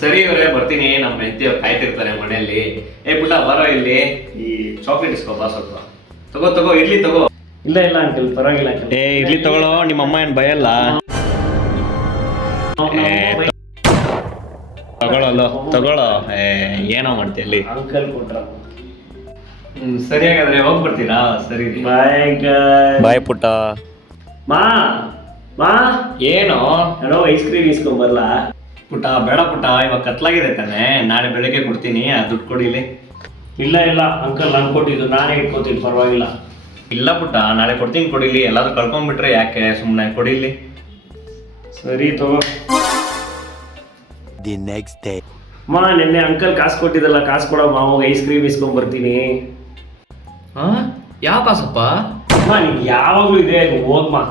ಸರಿ ಇವರೇ ಬರ್ತೀನಿ. ನಮ್ಮ ಹೆಂಡತಿ ಅವ್ರು ಕಾಯ್ತಿರ್ತಾರೆ ಮನೆಯಲ್ಲಿ. ಪುಟ್ಟ ಬರೋ ಇಲ್ಲಿ, ಈ ಚಾಕ್ಲೇಟ್ ಇಸ್ಕೋ ಬಾ ಸ್ವಲ್ಪ. ತಗೋ ಇಡ್ಲಿ ತಗೋ. ಇಲ್ಲ ಅಂಕಲ್, ಪರವಾಗಿಲ್ಲ ಅಂಕಲ್. ಇಡ್ಲಿ ತಗೊಳ್ಳೋ, ನಿಮ್ಮ ಅಮ್ಮ ಏನ್ ಭಯಲ್ಲ. ತಗೊಳ್ಳೋ. ಏನೋ ಮಾಡ್ತೀಯ ಅಲ್ಲಿ. ಅಂಕಲ್ ಕೊಟ್ರ. ಸರಿ ಹಾಗಾದ್ರೆ ಹೋಗ್ಬರ್ತೀರಾ? ಸರಿ ಬಾಯ್ ಪುಟ್ಟ. ಮಾ ಏನು ಐಸ್ ಕ್ರೀಮ್ ಇಸ್ಕೊಂಬರ್ಲಾ? ಪುಟ್ಟ ಬೇಡ ಪುಟ್ಟ, ಇವಾಗ ಕತ್ಲಾಗಿದೆ ತಾನೆ, ನಾಳೆ ಬೆಳಗ್ಗೆ ಕೊಡ್ತೀನಿ. ದುಡ್ಡು ಕೊಡಿಲಿ. ಇಲ್ಲ ಅಂಕಲ್, ನಾನು ಕೊಟ್ಟಿದ್ದು ನಾನೇ ಇಟ್ಕೋತೀನಿ, ಪರವಾಗಿಲ್ಲ. ಇಲ್ಲ ಪುಟ್ಟ, ನಾಳೆ ಕೊಡ್ತೀನಿ, ಕೊಡಿಲಿ. ಎಲ್ಲಾದ್ರೂ ಕಳ್ಕೊಂಡ್ಬಿಟ್ರೆ ಯಾಕೆ, ಸುಮ್ಮನೆ ಕೊಡಿಲಿ. ಸರಿ ತಗೋ. The next day. ನಿನ್ನೆ ಅಂಕಲ್ ಕಾಸು ಕೊಟ್ಟಿದ್ದಲ್ಲ, ಕಾಸು ಕೊಡೋ ಹೋಗಿ ಐಸ್ ಕ್ರೀಮ್ ಇಸ್ಕೊಂಡ್ಬರ್ತೀನಿ. ಯಾವ ಕಾಸಪ್ಪ? ನಿಮ್ಗೆ ಯಾವಾಗಲೂ ಇದೆ, ಹೋಗ್ಮಾ.